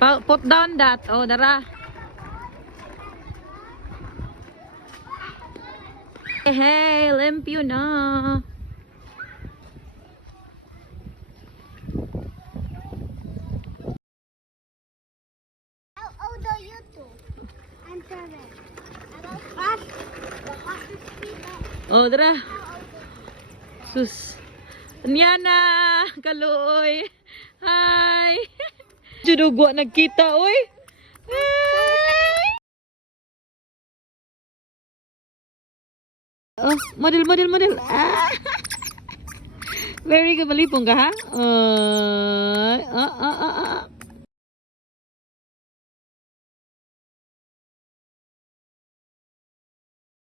Put down that. Oh, dara. Hey, limpyo na. How old are you two? I'm 7. About fast. The fastest speed. Oh, dara. Sus. Niana, kaloy. Hi. Judugwa nagkita, oy. Hi. Oh, model. Ah. Very good, malipong ka, ha?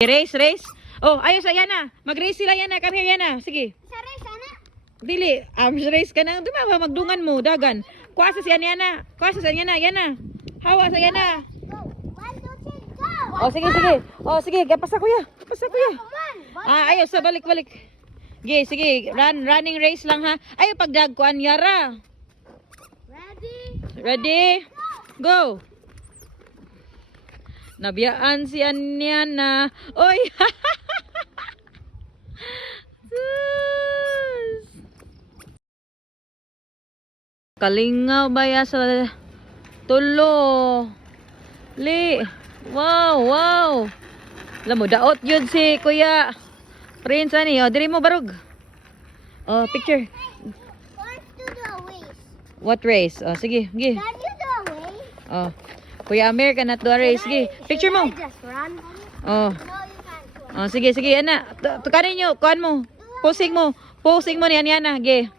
Race. Oh, ayos, Yana. Mag-race sila, Yana. Come here, Yana. Sige. Sa race, ana? Dili, arms race ka na. Dumaba, magdungan mo, dagan. Kuwasa siya ni Yana. Kuwasa siya Yana. Yana. Hawa sa Yana. Go. 1, 2, 3, go. Oh, sige. Oh, sige. Pasa kuya. Come on. Ayos, sa balik. Sige. Running race lang, ha. Ayaw, pagdagkuan, Yara. Ready? Go. Nabiyaan si Yana. Oy! Sus! Kalingaw ba ya sa tulo? Li! Wow! Alam mo, daot yun si Kuya Prince, ani. O, diri mo barog. Oh, picture. Let's do the race. What race? Oh, sige. Can you do a race? Oh. Kuya Amir ka na to race. Sige, picture mo. Can I just run? Oh. No, you can't. Oh, sige, ana. Tukanin nyo, kuhan mo. Posing mo ni Yana. Ge.